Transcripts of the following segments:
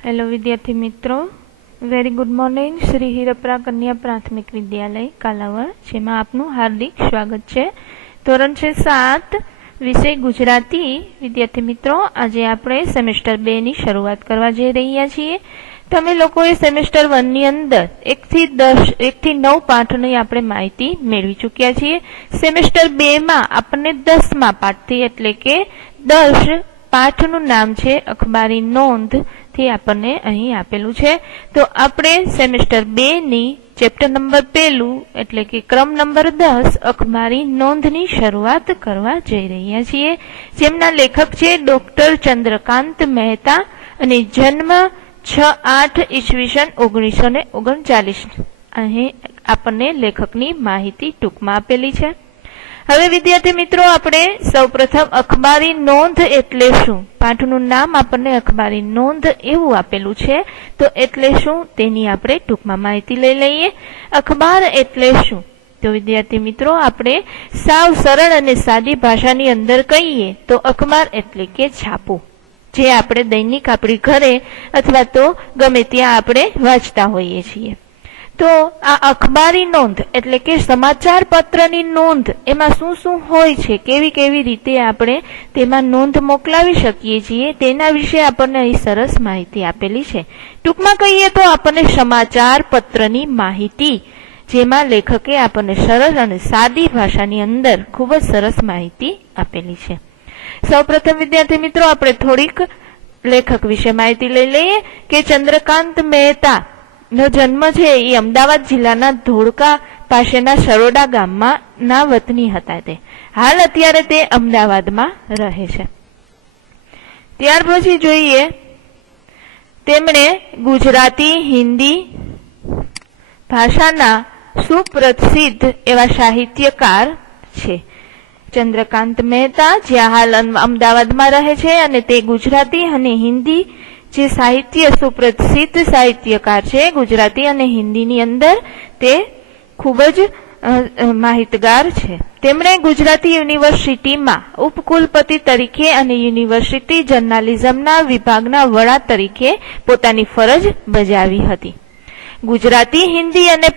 Hello विद्यार्थी मित्रों, very good morning. Shri हीरप्रा कन्या प्राथमिक विद्यालय कालावड़ जेमां आपनुं हार्दिक स्वागत छे। धोरण 7 विषय गुजराती। विद्यार्थी मित्रों, आज आपणे सेमेस्टर 2 ની શરૂઆત કરવા જઈ રહ્યા છીએ। તમે લોકોએ સેમેસ્ટર 1 ની અંદર 1 થી 9 પાઠની આપણે માહિતી મેળવી ચૂક્યા છીએ। સેમેસ્ટર 2 માં આપણને 10મા પાઠથી એટલે કે 10 પાઠનું નામ છે અખબારી નોંધ થી આપણને અહીં આપેલું છે। તો આપણે સેમેસ્ટર 2 ની ચેપ્ટર નંબર 1 એટલે કે ક્રમ નંબર 10 અખબારી નોંધની શરૂઆત કરવા જઈ રહ્યા છીએ, જેમના લેખક છે ડોક્ટર ચંદ્રકાંત મહેતા અને જન્મ 6/8 ઈસવીસન 1939। અહીં આપણને લેખકની માહિતી ટૂંકમાં આપેલી છે। હવે વિદ્યાર્થી મિત્રો, આપણે સૌપ્રથમ અખબારી નોંધ એટલે શું, પાઠનું નામ આપણને અખબારી નોંધ એવું આપેલું છે, તો એટલે શું તેની આપણે ટૂંકમાં માહિતી લઈ લઈએ। અખબાર એટલે શું, તો વિદ્યાર્થી મિત્રો આપણે સાવ સરળ અને સાદી ભાષાની અંદર કહીએ તો અખબાર એટલે કે છાપું, જે આપણે દૈનિક આપણી ઘરે અથવા તો ગમે ત્યાં આપણે વાંચતા હોઈએ છીએ। તો આ અખબારી નોંધ એટલે કે સમાચાર પત્રની નોંધ, એમાં શું શું હોય છે, કેવી કેવી રીતે આપણે તેમાં નોંધ મોકલાવી શકીએ છીએ, તેના વિશે આપણને અહીં સરસ માહિતી આપેલી છે। ટૂંકમાં કહીએ તો આપણને સમાચાર પત્રની માહિતી, જેમાં લેખકે આપણને સરળ અને સાદી ભાષાની અંદર ખૂબ જ સરસ માહિતી આપેલી છે। સૌપ્રથમ વિદ્યાર્થી મિત્રો આપણે થોડીક લેખક વિશે માહિતી લઈ લઈએ કે ચંદ્રકાંત મહેતા નો જન્મ છે એ અમદાવાદ જિલ્લાના ધોળકા પાસેના સરોડા ગામમાં ના વતની હતા। તે હાલ અત્યારે તે અમદાવાદમાં રહે છે। ત્યાર પછી જોઈએ, તેમણે ગુજરાતી હિન્દી ભાષાના સુપ્રસિદ્ધ એવા સાહિત્યકાર છે। ચંદ્રકાંત મહેતા જ્યાં હાલ અમદાવાદમાં રહે છે અને તે ગુજરાતી અને હિન્દી જે સાહિત્ય સુપ્રસિદ્ધ સાહિત્યકાર છે, ગુજરાતી અને હિન્દીની અંદર તે ખૂબ જ માહિતગાર છે। તેમણે ગુજરાતી યુનિવર્સિટીમાં ઉપકુલપતિ તરીકે અને યુનિવર્સિટી જર્નાલિઝમના વિભાગના વડા તરીકે પોતાની ફરજ બજાવી હતી। ગુજરાતી, હિન્દી અને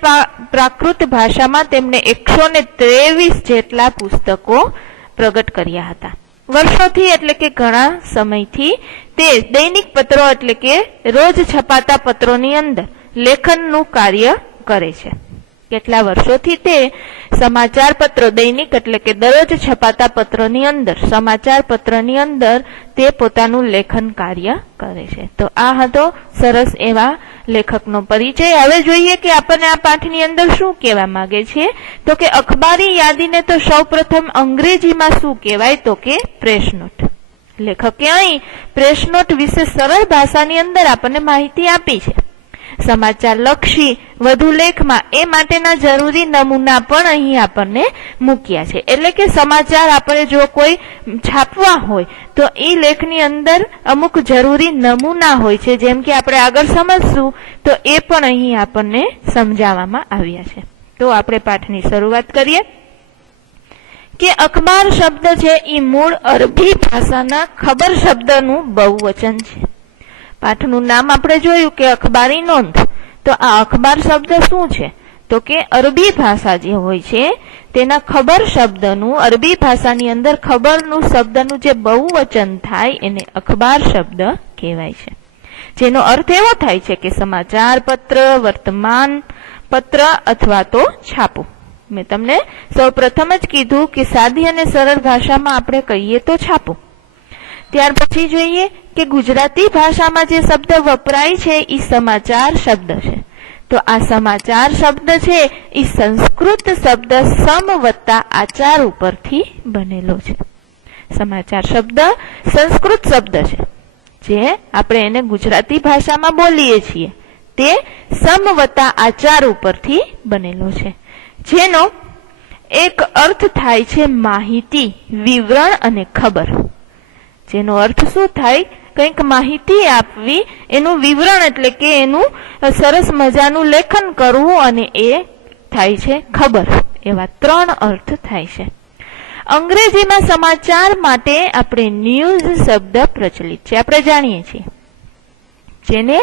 પ્રાકૃત ભાષામાં તેમણે 123 જેટલા પુસ્તકો પ્રગટ કર્યા હતા। વર્ષોથી એટલે કે ઘણા સમયથી તે દૈનિક પત્રો એટલે કે રોજ છપાતા પત્રોની અંદર લેખનનું કાર્ય કરે છે। કેટલા વર્ષોથી તે સમાચાર પત્રો દૈનિક એટલે કે દરરોજ છપાતા પત્રોની અંદર સમાચાર પત્રની અંદર તે પોતાનું લેખન કાર્ય કરે છે। તો આ હતો સરસ એવા લેખકનો પરિચય। હવે જોઈએ કે આપણને આ પાઠની અંદર શું કહેવા માંગે છે, તો કે અખબારી યાદીને તો સૌપ્રથમ અંગ્રેજીમાં શું કહેવાય, તો કે પ્રેસ નોટ। લેખકે અહીં પ્રેસ નોટ વિશે સરળ ભાષાની અંદર આપણને માહિતી આપી છે। સમાચાર લક્ષી વધુ લેખમાં એ માટેના જરૂરી નમૂના પણ અહીં આપણને મૂક્યા છે। એટલે કે સમાચાર આપણે જો કોઈ છાપવા હોય તો એ લેખની અંદર અમુક જરૂરી નમૂના હોય છે, જેમ કે આપણે આગળ સમજશું તો એ પણ અહીં આપણને સમજાવવામાં આવ્યા છે। તો આપણે પાઠની શરૂઆત કરીએ કે અખબાર શબ્દ છે એ મૂળ અરબી ભાષાના ખબર શબ્દનું બહુવચન છે। પાઠનું નામ આપણે જોયું કે અખબારી નોંધ, તો આ અખબાર શબ્દ શું છે, તો કે અરબી ભાષા જે હોય છે તેના ખબર શબ્દનું, અરબી ભાષાની અંદર ખબરનું શબ્દનું જે બહુવચન થાય એને અખબાર શબ્દ કહેવાય છે, જેનો અર્થ એવો થાય છે કે સમાચાર પત્ર, વર્તમાન પત્ર અથવા તો છાપું। મેં તમને સૌ પ્રથમ જ કીધું કે સાદી અને સરળ ભાષામાં આપણે કહીએ તો છાપું। ત્યાર પછી જોઈએ કે ગુજરાતી ભાષામાં જે શબ્દ વપરાય છે એ સમાચાર શબ્દ છે। તો આ સમાચાર શબ્દ છે એ સંસ્કૃત શબ્દ સમ વત્તા આચાર ઉપરથી બનેલો છે। સમાચાર શબ્દ સંસ્કૃત શબ્દ છે, જે આપણે એને ગુજરાતી ભાષામાં બોલીએ છીએ, તે સમ વત્તા આચાર ઉપરથી બનેલો છે, જેનો એક અર્થ થાય છે માહિતી, વિવરણ અને ખબર। જેનો અર્થ શું થાય, કંઈક માહિતી આપવી, એનું વિવરણ એટલે કે એનું સરસ મજાનું લેખન કરવું, અને એ થાય છે ખબર। એવા 3 અર્થ થાય છે। અંગ્રેજીમાં સમાચાર માટે આપણે ન્યૂઝ શબ્દ પ્રચલિત છે, આપણે જાણીએ છીએ। જેને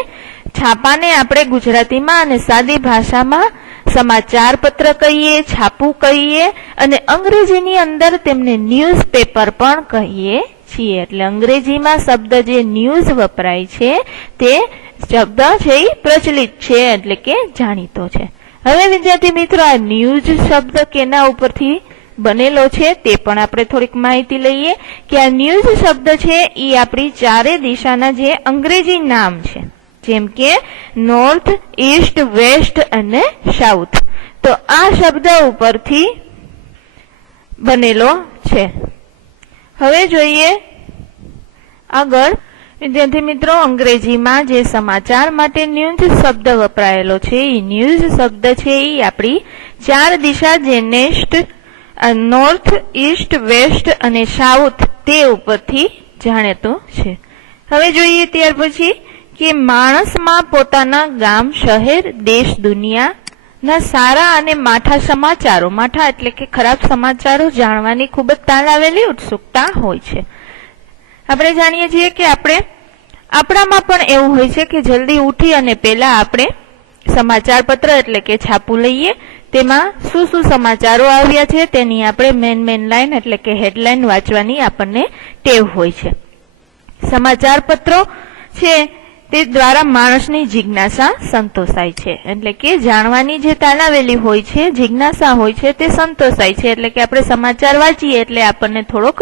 છાપાને આપણે ગુજરાતીમાં અને સાદી ભાષામાં સમાચાર પત્ર કહીએ, છાપું કહીએ અને અંગ્રેજીની અંદર તેમને ન્યૂઝપેપર પણ કહીએ છીએ. એટલે અંગ્રેજીમાં શબ્દ જે ન્યૂઝ વપરાય છે તે શબ્દ છે એ પ્રચલિત છે, એટલે કે જાણીતો છે. હવે વિદ્યાર્થી મિત્રો, આ ન્યૂઝ શબ્દ કેના ઉપરથી બનેલો છે તે પણ આપણે થોડીક માહિતી લઈએ કે આ ન્યૂઝ શબ્દ છે એ આપણી ચારે દિશાના જે અંગ્રેજી નામ છે, જેમ કે નોર્થ, ઈસ્ટ, વેસ્ટ અને સાઉથ, તો આ શબ્દ ઉપરથી બનેલો છે. હવે જોઈએ આગળ વિદ્યાર્થી મિત્રો, અંગ્રેજીમાં જે સમાચાર માટે ન્યૂઝ શબ્દ વપરાયેલો છે એ ન્યૂઝ શબ્દ છે એ આપણી ચાર દિશા જે નોર્થ, ઈસ્ટ, વેસ્ટ અને સાઉથ તે ઉપરથી જાણીતું છે. હવે જોઈએ ત્યાર પછી કે માણસમાં પોતાના ગામ, શહેર, દેશ, દુનિયાના સારા અને માઠા સમાચારો, માઠા એટલે કે ખરાબ સમાચારો જાણવાની ખૂબ જ તાલાવેલી ઉત્સુકતા હોય છે. આપણે જાણીએ છીએ કે આપણામાં પણ એવું હોય છે કે જલ્દી ઉઠી અને પહેલા આપણે સમાચાર પત્ર એટલે કે છાપું લઈએ, તેમાં શું શું સમાચારો આવ્યા છે તેની આપણે મેન લાઈન એટલે કે હેડલાઈન વાંચવાની આપણને ટેવ હોય છે. સમાચાર પત્રો છે તે દ્વારા માણસની જિજ્ઞાસા સંતોષાય છે, એટલે કે જાણવાની જે તાલાવેલી હોય છે, જિજ્ઞાસા હોય છે તે સંતોષાય છે. એટલે કે આપણે સમાચાર વાંચીએ એટલે આપણને થોડોક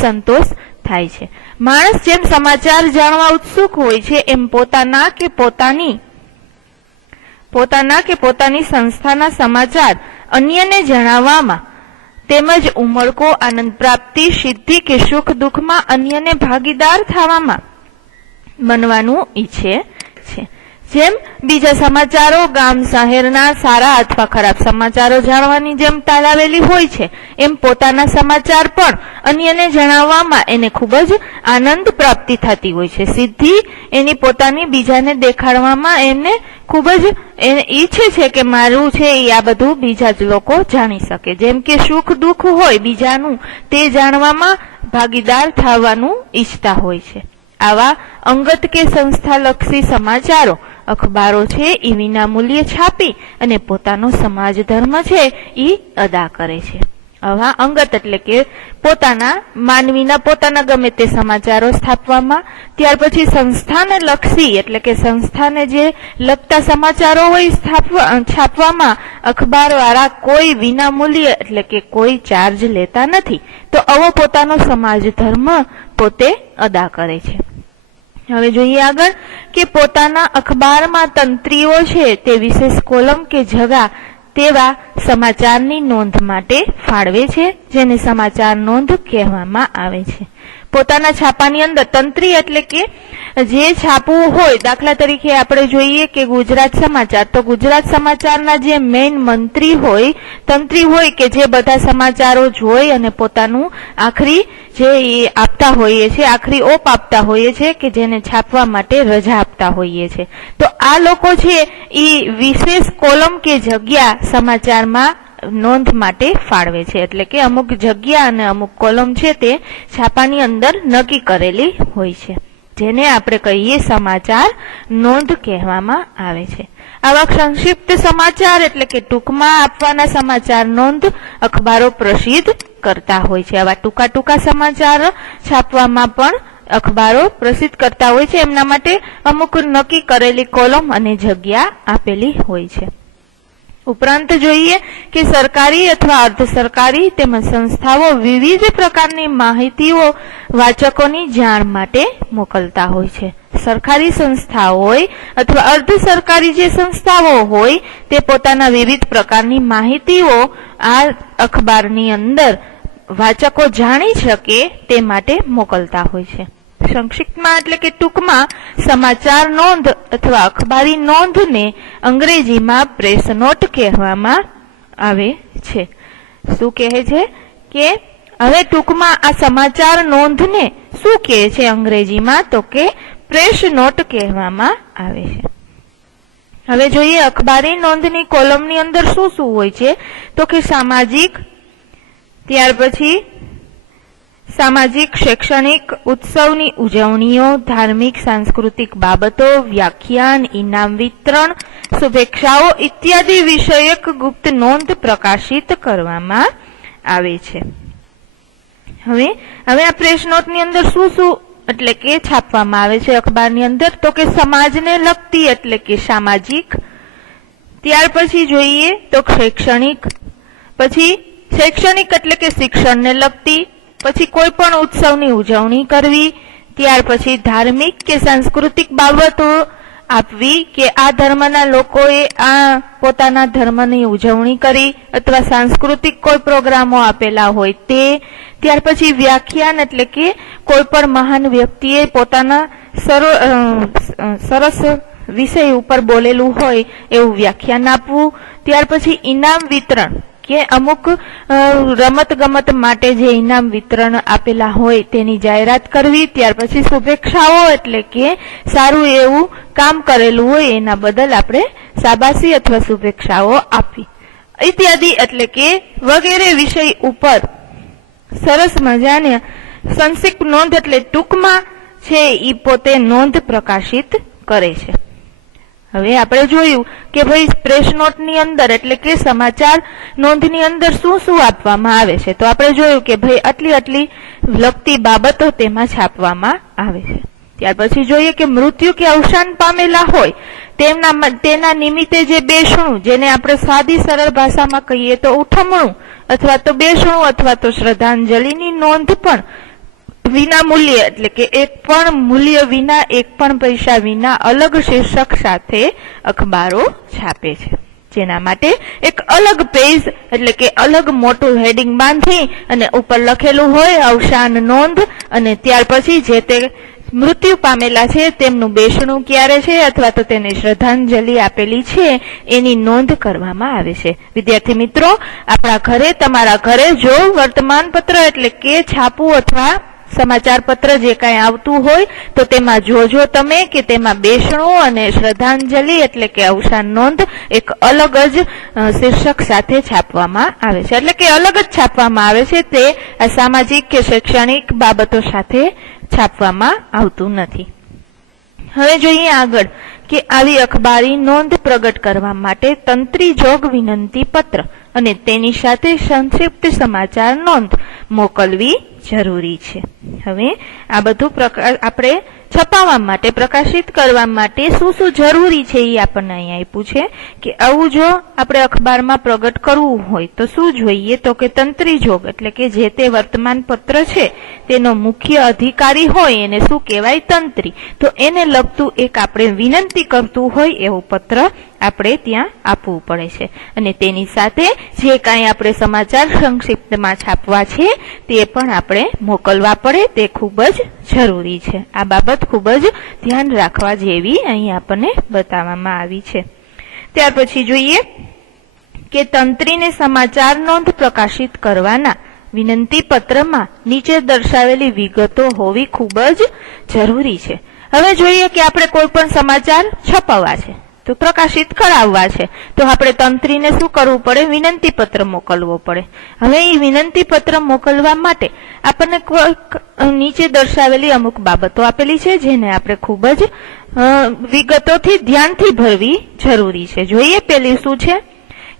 સંતોષ થાય છે. માણસ જેમ સમાચાર જાણવા ઉત્સુક હોય છે એમ પોતાના કે પોતાની સંસ્થાના સમાચાર અન્યને જણાવવામાં તેમજ ઉમળકો, આનંદ પ્રાપ્તિ, સિદ્ધિ કે સુખ દુઃખમાં અન્યને ભાગીદાર થવામાં બનવાનું ઈચ્છે છે. જેમ બીજા સમાચારો ગામ, શહેરના સારા અથવા ખરાબ સમાચારો જાણવાની જેમ તાલાવેલી હોય છે, એમ પોતાના સમાચાર પણ અન્યને જણાવવામાં એને ખૂબ જ આનંદ પ્રાપ્તિ થતી હોય છે. સિદ્ધિ એની પોતાની બીજાને દેખાડવામાં એમને ખૂબ જ ઈચ્છે છે કે મારું છે એ આ બધું બીજા જ લોકો જાણી શકે. જેમ કે સુખ દુઃખ હોય બીજાનું તે જાણવામાં ભાગીદાર થવાનું ઈચ્છતા હોય છે. આવા અંગત કે સંસ્થાલક્ષી સમાચારો અખબારો છે એ વિના મૂલ્યે છાપી અને પોતાનો સમાજ ધર્મ છે એ અદા કરે છે. આવા અંગત એટલે કે માનવીના પોતાના ગમે તે સમાચારો છાપવામાં, ત્યાર પછી સંસ્થાને લક્ષી એટલે કે સંસ્થાને જે લગતા સમાચારો હોય છાપવામાં અખબાર વાળા કોઈ વિના મૂલ્ય એટલે કે કોઈ ચાર્જ લેતા નથી, તો આવો પોતાનો સમાજ ધર્મ પોતે અદા કરે છે. હવે જોઈએ આગળ કે પોતાના અખબારમાં તંત્રીઓ છે તે વિશેષ કોલમ કે જગા તેવા સમાચારની નોંધ માટે ફાળવે છે, જેને સમાચાર નોંધ કહેવામાં આવે છે. પોતાના છાપાની અંદર તંત્રી એટલે કે જે છાપવું હોય, દાખલા તરીકે આપણે જોઈએ કે ગુજરાત સમાચાર, તો ગુજરાત સમાચારના જે મેઇન તંત્રી હોય કે જે બધા સમાચારો જોઈ અને પોતાનું આખરી જે આપતા હોઈએ છે, આખરી ઓપ આપતા હોઈએ છે કે જેને છાપવા માટે રજા આપતા હોઈએ છે, તો આ લોકો છે એ વિશેષ કોલમ કે જગ્યા સમાચારમાં નોંધ માટે ફાળવે છે. એટલે કે અમુક જગ્યા અને અમુક કોલમ છે તે છાપાની અંદર નક્કી કરેલી હોય છે, જેને આપણે કહીએ સમાચાર નોંધ કહેવામાં આવે છે. આવા સંક્ષિપ્ત સમાચાર એટલે કે ટૂંકમાં આપવાના સમાચાર નોંધ અખબારો પ્રસિદ્ધ કરતા હોય છે. આવા ટૂંકા સમાચાર છાપવામાં પણ અખબારો પ્રસિદ્ધ કરતા હોય છે. એમના માટે અમુક નક્કી કરેલી કોલમ અને જગ્યા આપેલી હોય છે. ઉપરાંત જોઈએ કે સરકારી અથવા અર્ધ સરકારી તેમજ સંસ્થાઓ વિવિધ પ્રકારની માહિતીઓ વાચકોની જાણ માટે મોકલતા હોય છે. સરકારી સંસ્થા હોય અથવા અર્ધ સરકારી જે સંસ્થાઓ હોય તે પોતાના વિવિધ પ્રકારની માહિતીઓ આ અખબારની અંદર વાચકો જાણી શકે તે માટે મોકલતા હોય છે. સંક્ષિપ્તમાં એટલે કે ટૂંકમાં સમાચાર નોંધ અથવા અખબારી નોંધને અંગ્રેજીમાં પ્રેસ નોટ કહેવામાં આવે છે. શું કહે છે કે હવે ટૂંકમાં આ સમાચાર નોંધને શું કહે છે અંગ્રેજીમાં, તો કે પ્રેસ નોટ કહેવામાં આવે છે. હવે જોઈએ અખબારી નોંધની કોલમની અંદર શું હોય છે, તો કે સામાજિક, ત્યાર પછી સામાજિક શૈક્ષણિક ઉત્સવની ઉજવણીઓ, ધાર્મિક સાંસ્કૃતિક બાબતો, વ્યાખ્યાન, ઇનામ વિતરણ, શુભેચ્છાઓ ઇત્યાદિ વિષયક ગુપ્ત નોંધ પ્રકાશિત કરવામાં આવે છે. હવે આ પ્રેસ નોટની અંદર શું એટલે કે છાપવામાં આવે છે અખબારની અંદર? તો કે સમાજને લગતી એટલે કે સામાજિક, ત્યાર પછી જોઈએ તો શૈક્ષણિક, પછી શૈક્ષણિક એટલે કે શિક્ષણને લગતી, પછી કોઈ પણ ઉત્સવની ઉજવણી કરવી, ત્યાર પછી ધાર્મિક કે સાંસ્કૃતિક બાબતો આપવી કે આ ધર્મના લોકોએ આ પોતાના ધર્મની ઉજવણી કરી અથવા સાંસ્કૃતિક કોઈ પ્રોગ્રામો આપેલા હોય તે, ત્યાર પછી વ્યાખ્યાન એટલે કે કોઈ પણ મહાન વ્યક્તિએ પોતાના સરસ વિષય ઉપર બોલેલું હોય એવું વ્યાખ્યાન આપવું, ત્યાર પછી ઇનામ વિતરણ કે અમુક રમત ગમત માટે જે ઇનામ વિતરણ આપેલા હોય તેની જાહેરાત કરવી, ત્યાર પછી શુભેચ્છાઓ એટલે કે સારું એવું કામ કરેલું હોય એના બદલ આપણે શાબાશી અથવા શુભેચ્છાઓ આપવી ઇત્યાદિ એટલે કે વગેરે વિષય ઉપર સરસ મજાને સંક્ષિપ્ત નોંધ એટલે ટૂંકમાં છે એ પોતે નોંધ પ્રકાશિત કરે છે. હવે આપણે જોયું કે ભાઈ પ્રેસ નોટની અંદર એટલે કે સમાચાર નોંધની અંદર શું આપવામાં આવે છે. તો આપણે જોયું કે ભાઈ આટલી લગતી બાબતો તેમાં છાપવામાં આવે છે. ત્યાર પછી જોઈએ કે મૃત્યુ કે અવસાન પામેલા હોય તેના નિમિત્તે જે બેસણું, જેને આપણે સાદી સરળ ભાષામાં કહીએ તો ઉઠમણું અથવા તો બેસણું અથવા તો શ્રદ્ધાંજલિની નોંધ પણ વિના મૂલ્ય એટલે કે એક પણ મૂલ્ય વિના, એક પણ પૈસા વિના અલગ શીર્ષક સાથે અખબારો છાપે છે. જેના માટે એક અલગ પેજ એટલે કે અલગ મોટું હેડિંગ બાંધી અને ઉપર લખેલું હોય અવસાન નોંધ, અને ત્યાર પછી જે તે મૃત્યુ પામેલા છે તેમનું બેસણું ક્યારે છે અથવા તો તેને શ્રદ્ધાંજલિ આપેલી છે એની નોંધ કરવામાં આવે છે. વિદ્યાર્થી મિત્રો, આપણા ઘરે તમારા ઘરે જો વર્તમાન પત્ર એટલે કે છાપું અથવા સમાચાર પત્ર જે કાંઈ આવતું હોય તો તેમાં જોજો તમે કે તેમાં બેસણું અને શ્રદ્ધાંજલિ એટલે કે અવસાન નોંધ એક અલગ જ શીર્ષક સાથે છાપવામાં આવે છે. એટલે કે અલગ જ છાપવામાં આવે છે, તે આ સામાજિક કે શૈક્ષણિક બાબતો સાથે છાપવામાં આવતું નથી. હવે જોઈએ આગળ કે આવી અખબારી નોંધ પ્રગટ કરવા માટે તંત્રી જોગ વિનંતી પત્ર અને તેની સાથે સંક્ષિપ્ત સમાચાર નોંધ મોકલવી જરૂરી છે. હવે આ બધું આપણે છપાવવા માટે, પ્રકાશિત કરવા માટે શું જરૂરી છે એ આપણને અહીંયા આપ્યું છે કે આવું જો આપણે અખબારમાં પ્રગટ કરવું હોય તો શું જોઈએ? તો કે તંત્રી જોગ એટલે કે જે તે વર્તમાન પત્ર છે તેનો મુખ્ય અધિકારી હોય એને શું કહેવાય? તંત્રી. તો એને લગતું એક આપણે વિનંતી કરતું હોય એવું પત્ર આપણે ત્યાં આપવું પડે છે, અને તેની સાથે જે કાંઈ આપણે સમાચાર સંક્ષિપ્તમાં છાપવા છે તે પણ આપણે મોકલવા પડે, તે ખૂબ જ જરૂરી છે. આ બાબત ખૂબ જ ધ્યાન રાખવા જેવી અહીં આપણને બતાવવામાં આવી છે. ત્યાર પછી જોઈએ કે તંત્રીને સમાચાર નોંધ પ્રકાશિત કરવાના વિનંતી પત્રમાં નીચે દર્શાવેલી વિગતો હોવી ખૂબ જ જરૂરી છે. હવે જોઈએ કે આપણે કોઈ પણ સમાચાર છપાવવા છે તો પ્રકાશિત કરાવવા છે તો આપણે તંત્રીને શું કરવું પડે? વિનંતી પત્ર મોકલવો પડે. હવે એ વિનંતી પત્ર મોકલવા માટે આપણને નીચે દર્શાવેલી અમુક બાબતો આપેલી છે જેને આપણે ખૂબ જ વિગતોથી ધ્યાનથી ભરવી જરૂરી છે. જોઈએ પેલી શું છે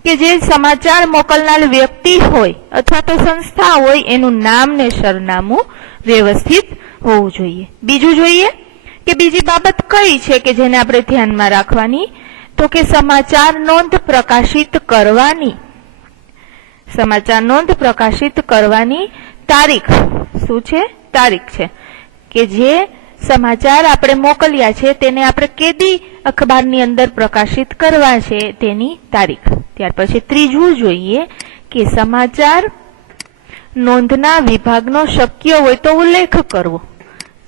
કે જે સમાચાર મોકલનાર વ્યક્તિ હોય અથવા તો સંસ્થા હોય એનું નામ ને સરનામું વ્યવસ્થિત હોવું જોઈએ. બીજું જોઈએ કે બીજી બાબત કઈ છે કે જેને આપણે ધ્યાનમાં રાખવાની? તો કે સમાચાર નોંધ પ્રકાશિત કરવાની તારીખ શું છે? તારીખ છે કે જે સમાચાર આપણે મોકલ્યા છે તેને આપણે કેદી અખબારની અંદર પ્રકાશિત કરવા છે તેની તારીખ. ત્યાર પછી ત્રીજું જોઈએ કે સમાચાર નોંધના વિભાગનો શક્ય હોય તો ઉલ્લેખ કરવો.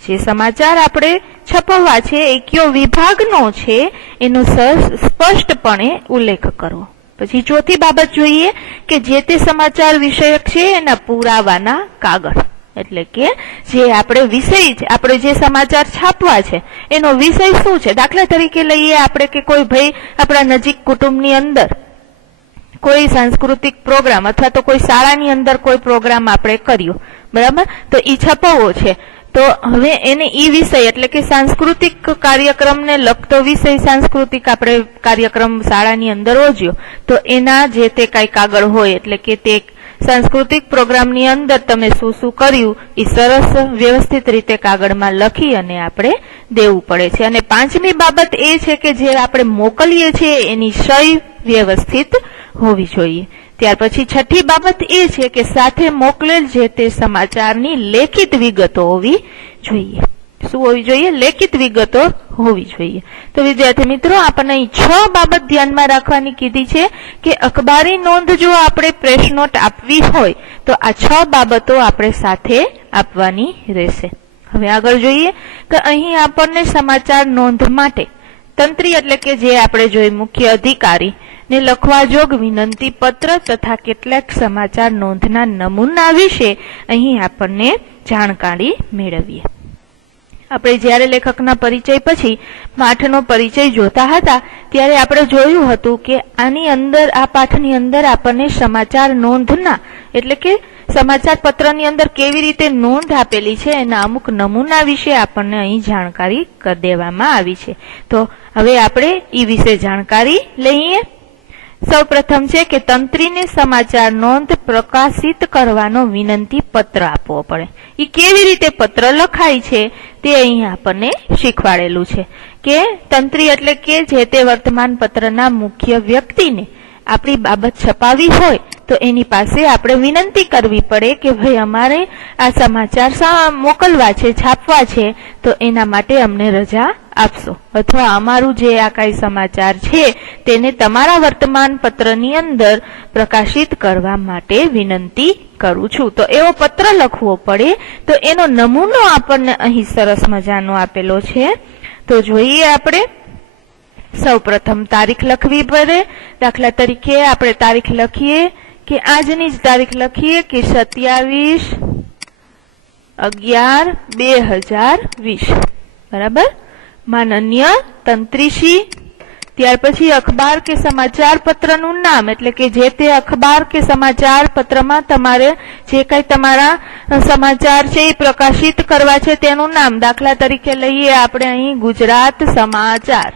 જે સમાચાર આપણે છપાવવા છે એ કયો વિભાગનો છે એનો સ્પષ્ટપણે ઉલ્લેખ કરવો. પછી ચોથી બાબત જોઈએ કે જે તે સમાચાર વિષયક છે એના પુરાવાના કાગળ એટલે કે જે આપણે વિષય આપણે જે સમાચાર છાપવા છે એનો વિષય શું છે? દાખલા તરીકે લઈએ આપણે કે કોઈ ભાઈ આપણા નજીક કુટુંબની અંદર કોઈ સાંસ્કૃતિક પ્રોગ્રામ અથવા તો કોઈ શાળાની અંદર કોઈ પ્રોગ્રામ આપણે કર્યો, બરાબર, તો ઈ છપાવવો છે. તો હવે એને ઈ વિષય એટલે કે સાંસ્કૃતિક કાર્યક્રમને લગતો વિષય સાંસ્કૃતિક આપણે કાર્યક્રમ શાળાની અંદર યોજ્યો તો એના જે તે કઈ કાગળ હોય એટલે કે તે સાંસ્કૃતિક પ્રોગ્રામની અંદર તમે શું શું કર્યું એ સરસ વ્યવસ્થિત રીતે કાગળમાં લખી અને આપણે દેવું પડે છે. અને પાંચમી બાબત એ છે કે જે આપણે મોકલીએ છીએ એની સહી વ્યવસ્થિત હોવી જોઈએ. ત્યાર પછી છઠ્ઠી બાબત એ છે કે સાથે મોકલેલ જે તે સમાચારની લેખિત વિગતો હોવી જોઈએ. શું હોવી જોઈએ? લેખિત વિગતો હોવી જોઈએ. તો વિદ્યાર્થી મિત્રો, આપણને અહીં 6 બાબત ધ્યાનમાં રાખવાની કીધી છે કે અખબારી નોંધ જો આપણે પ્રેસ નોટ આપવી હોય તો આ 6 બાબતો આપણે સાથે આપવાની રહેશે. હવે આગળ જોઈએ કે અહીં આપણને સમાચાર નોંધ માટે તંત્રી એટલે કે જે આપણે જોઈ મુખ્ય અધિકારી ને લખવા જોગ વિનંતી પત્ર તથા કેટલાક સમાચાર નોંધના નમૂના વિશે અહીં આપણને જાણકારી મેળવીએ. આપણે જ્યારે લેખકના પરિચય પછી પાઠનો પરિચય જોતા હતા ત્યારે આપણે જોયું હતું કે આની અંદર આ પાઠની અંદર આપણને સમાચાર નોંધના એટલે કે સમાચાર પત્રની અંદર કેવી રીતે નોંધ આપેલી છે એના અમુક નમૂના વિશે આપણને અહીં જાણકારી કરી દેવામાં આવી છે. તો હવે આપણે એ વિશે જાણકારી લઈએ. સૌ પ્રથમ છે કે તંત્રીને સમાચાર નોંધ પ્રકાશિત કરવાનો વિનંતી પત્ર આપવો પડે. એ કેવી રીતે પત્ર લખાય છે તે અહીં આપણને શીખવાડેલું છે કે તંત્રી એટલે કે જે તે વર્તમાન પત્રના મુખ્ય વ્યક્તિને આપણી બાબત છપાવી હોય તો એની પાસે આપણે વિનંતી કરવી પડે કે ભાઈ અમારે આ સમાચાર મોકલવા છે, છાપવા છે, તો એના માટે અમને રજા આપશો અથવા અમારું જે આ કઈ સમાચાર છે તેને તમારા વર્તમાન પત્રની અંદર પ્રકાશિત કરવા માટે વિનંતી કરું છું. તો એવો પત્ર લખવો પડે. તો એનો નમૂનો આપણને અહીં સરસ મજાનો આપેલો છે. તો જોઈએ આપણે સૌ પ્રથમ તારીખ લખવી પડે. દાખલા તરીકે આપણે તારીખ લખીએ કે આજની જ તારીખ લખીએ કે 27/11/2020 બરાબર. માનનીય તંત્રીશ્રી. ત્યાર પછી અખબાર કે સમાચાર પત્રનું નામ એટલે કે જે તે અખબાર કે સમાચાર પત્રમાં તમારે જે કઈ તમારા સમાચાર છે એ પ્રકાશિત કરવા છે તેનું નામ. દાખલા તરીકે લઈએ આપણે અહીં ગુજરાત સમાચાર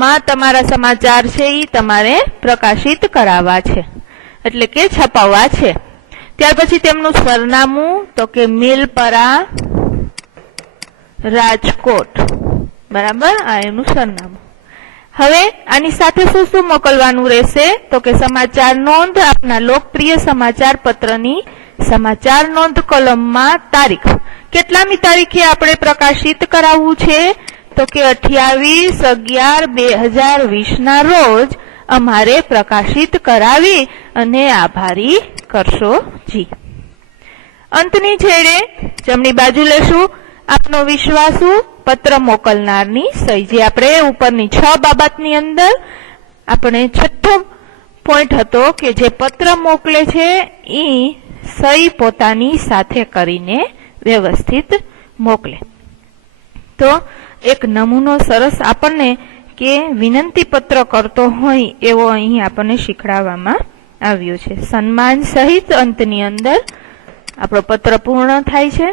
માં તમારા સમાચાર છે એ તમારે પ્રકાશિત કરાવવા છે એટલે કે છપાવવા છે. ત્યાર પછી તેમનું સરનામું તો કે મિલપરા રાજકોટ બરાબર, આ એનું સરનામું. હવે આની સાથે શું શું મોકલવાનું રહેશે તો કે સમાચાર નોંધ આપના લોકપ્રિય સમાચાર પત્રની સમાચાર નોંધ કોલમમાં તારીખ. કેટલામી તારીખે આપણે પ્રકાશિત કરાવવું છે તો કે 28/11/2020 ના રોજ અમારે પ્રકાશિત કરાવી અને આભારી કરશો જી. અંતની છેડે જમણી બાજુ લેશું આપનો વિશ્વાસુ પત્ર મોકલનારની સહી. જે આપણે ઉપરની 6 બાબતની અંદર આપણે છઠ્ઠો પોઈન્ટ હતો કે જે પત્ર મોકલે છે એ સહી પોતાની સાથે કરીને વ્યવસ્થિત મોકલે. તો એક નમૂનો સરસ આપણને કે વિનંતી પત્ર કરતો હોય એવો અહીં આપણને શીખડાવવામાં આવ્યો છે. સન્માન સહિત અંતની અંદર આપણો પત્ર પૂર્ણ થાય છે.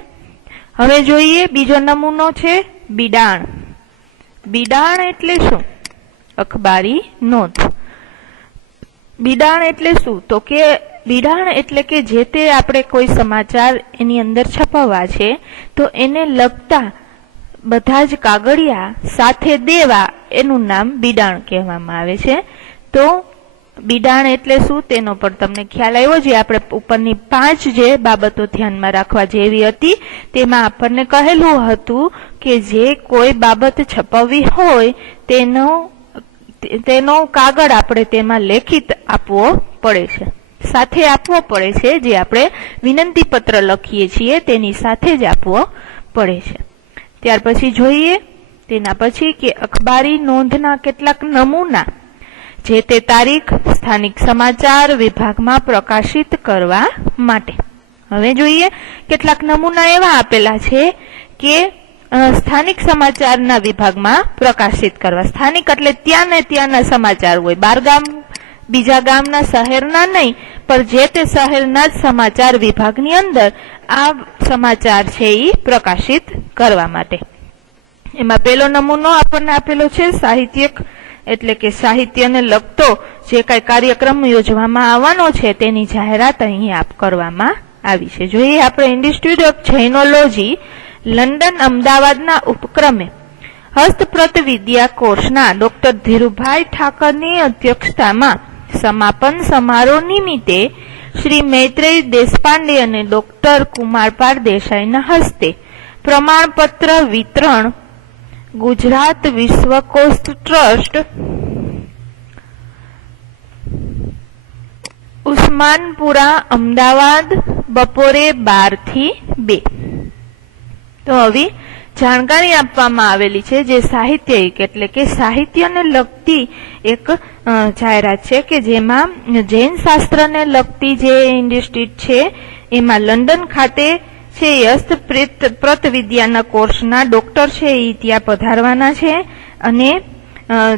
હવે જોઈએ બીજો નમૂનો છે બિડાણ. બિડાણ એટલે શું? અખબારી નોંધ. બિડાણ એટલે શું તો કે બિડાણ એટલે કે જે તે આપણે કોઈ સમાચાર એની અંદર છપાવવા છે તો એને લગતા બધા જ કાગળિયા સાથે દેવા એનું નામ બિડાણ કહેવામાં આવે છે. તો બિડાણ એટલે શું તેનો પણ તમને ખ્યાલ આવ્યો. જે આપણે ઉપરની 5 જે બાબતો ધ્યાનમાં રાખવા જેવી હતી તેમાં આપણને કહેલું હતું કે જે કોઈ બાબત છપાવવી હોય તેનો કાગળ આપણે તેમાં લેખિત આપવો પડે છે, સાથે આપવો પડે છે. જે આપણે વિનંતી પત્ર લખીએ છીએ તેની સાથે જ આપવો પડે છે. ત્યાર પછી જોઈએ તેના પછી કે અખબારી નોંધના કેટલાક નમૂના જે તે તારીખ સ્થાનિક સમાચાર વિભાગમાં પ્રકાશિત કરવા માટે. હવે જોઈએ કેટલાક નમૂના એવા આપેલા છે કે સ્થાનિક સમાચારના વિભાગમાં પ્રકાશિત કરવા. સ્થાનિક એટલે ત્યાં ને ત્યાંના સમાચાર હોય, બાર ગામ બીજા ગામના શહેરના નહીં પર જે તે શહેરના જ સમાચાર વિભાગની અંદર આ સમાચાર છે એ પ્રકાશિત કરવા માટે. એમાં પહેલો નમૂનો આપણને આપેલો છે સાહિત્યક, એટલે કે સાહિત્યને લગતો જે કઈ કાર્યક્રમ યોજવામાં આવવાનો છે તેની જાહેરાત અહીં કરવામાં આવી છે. જોઈએ આપણે ઇન્સ્ટિટ્યૂટ ઓફ જૈનોલોજી લંડન અમદાવાદના ઉપક્રમે હસ્તપ્રત વિદ્યા કોર્સના ડોક્ટર ધીરુભાઈ ઠાકરની અધ્યક્ષતામાં સમાપન સમારોહ નિમિત્તે શ્રી મૈત્રેય દેશપાંડે અને ડોક્ટર કુમારપાળ દેસાઈના હસ્તે પ્રમાણપત્ર વિતરણ ગુજરાત વિશ્વકોશ ટ્રસ્ટ ઉસ્માનપુરા અમદાવાદ બપોરે 12 થી 2. તો હવે જાણકારી આપવામાં આવેલી છે જે સાહિત્યિક એટલે કે સાહિત્યને લગતી એક જાહેરાત છે કે જેમાં જૈન શાસ્ત્રને લગતી જે ઇન્સ્ટિટ્યૂટ છે એમાં લંડન ખાતે છે હસ્તપ્રત વિદ્યાના કોર્સના ડોક્ટર છે એ ત્યાં પધારવાના છે અને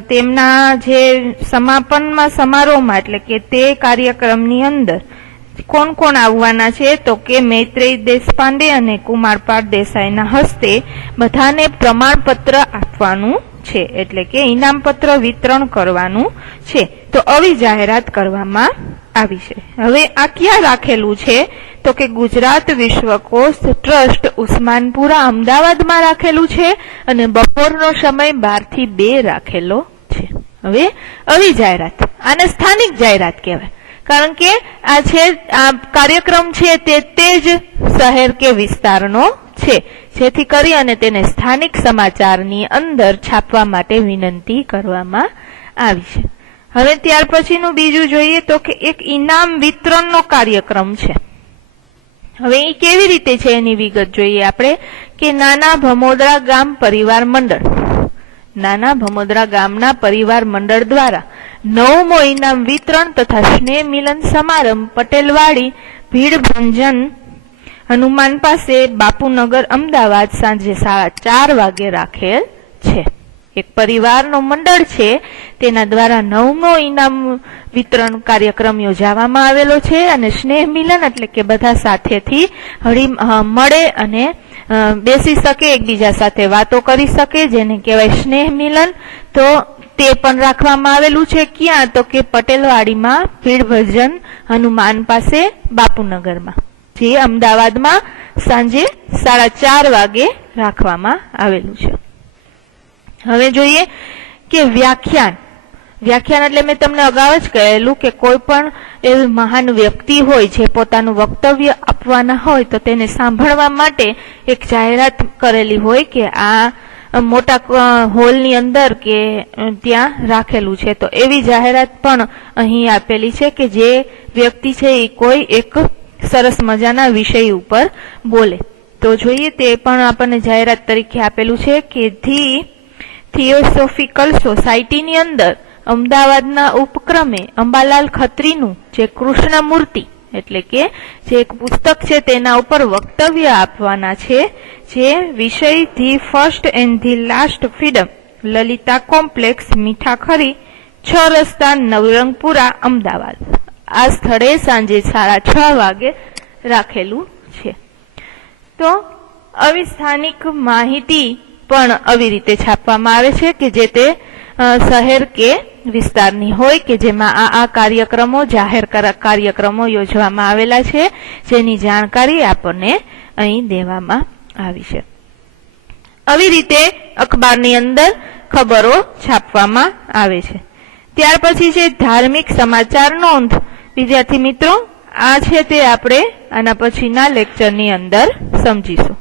તેમના જે સમાપનમાં સમારોહમાં એટલે કે તે કાર્યક્રમની અંદર કોણ કોણ આવવાના છે તો કે મૈત્રેય દેશપાંડે અને કુમારપાળ દેસાઈના હસ્તે બધાને પ્રમાણપત્ર આપવાનું છે, એટલે કે ઇનામપત્ર વિતરણ કરવાનું છે. તો આવી જાહેરાત કરવામાં આવી છે. હવે આ ક્યાં રાખેલું છે તો કે ગુજરાત વિશ્વકોશ ટ્રસ્ટ ઉસ્માનપુરા અમદાવાદમાં રાખેલું છે અને બપોરનો સમય 12 થી 2 રાખેલો છે. હવે આવી જાહેરાત આને સ્થાનિક જાહેરાત કહેવાય, કારણ કે આ કાર્યક્રમ છે તે જ શહેર કે વિસ્તારનો છે, જેથી કરી અને તેને સ્થાનિક સમાચારની અંદર છાપવા માટે વિનંતી કરવામાં આવી છે. હવે ત્યાર પછીનું બીજું જોઈએ તો કે એક ઇનામ વિતરણનો કાર્યક્રમ છે. હવે એ કેવી રીતે છે એની વિગત જોઈએ આપણે કે નાના ભમોદરા ગામ પરિવાર મંડળ, નાના ભમોદરા ગામના પરિવાર મંડળ દ્વારા 9મો ઇનામ વિતરણ તથા સ્નેહ મિલન સમારંભ પટેલવાડી ભીડભંજન હનુમાન પાસે બાપુનગર અમદાવાદ સાંજે 4:30 વાગે રાખેલ છે. એક પરિવારનો મંડળ છે તેના દ્વારા 9મો ઇનામ વિતરણ કાર્યક્રમ યોજવામાં આવેલો છે અને સ્નેહ મિલન એટલે કે બધા સાથેથી મળે અને બેસી શકે, એકબીજા સાથે વાતો કરી શકે, જેને કહેવાય સ્નેહ મિલન. તો તે પણ રાખવામાં આવેલું છે. ક્યાં તો કે પટેલવાડીમાં ભીડભંજન હનુમાન પાસે બાપુનગરમાં, જે અમદાવાદમાં સાંજે 4:30 વાગે રાખવામાં આવેલું છે. હવે જોઈએ કે વ્યાખ્યાન એટલે મેં તમને અગાઉ જ કહેલું કે કોઈ પણ એવી મહાન વ્યક્તિ હોય જે પોતાનું વક્તવ્ય આપવાના હોય તો તેને સાંભળવા માટે એક જાહેરાત કરેલી હોય કે આ મોટા હોલની અંદર કે ત્યાં રાખેલું છે. તો એવી જાહેરાત પણ અહીં આપેલી છે કે જે વ્યક્તિ છે એ કોઈ એક સરસ મજાના વિષય ઉપર બોલે. તો જોઈએ તે પણ આપણને જાહેરાત તરીકે આપેલું છે કે થિયોસોફિકલ સોસાયટીની અંદર અમદાવાદના ઉપક્રમે અંબાલાલ ખત્રીનું જે કૃષ્ણમૂર્તિ એટલે કે જે એક પુસ્તક છે તેના ઉપર વક્તવ્ય આપવાના છે, જે વિષય the first and the last freedom, Lalita complex, Mithakhali, 6 રસ્તા, નવરંગપુરા, અમદાવાદ. આ સ્થળે સાંજે 6:30 વાગે રાખેલું છે. તો આવી સ્થાનિક માહિતી પણ આવી રીતે છાપવામાં આવે છે કે જે તે શહેર કે વિસ્તારની હોય કે જેમાં આ કાર્યક્રમો જાહેર કાર્યક્રમો યોજવામાં આવેલા છે, જેની જાણકારી આપણને અહીં દેવામાં આવી છે. આવી રીતે અખબારની અંદર ખબરો છાપવામાં આવે છે. ત્યાર પછી છે ધાર્મિક સમાચાર નોંધ. વિદ્યાર્થી મિત્રો, આ છે તે આપણે આના પછીના લેક્ચરની અંદર સમજીશું.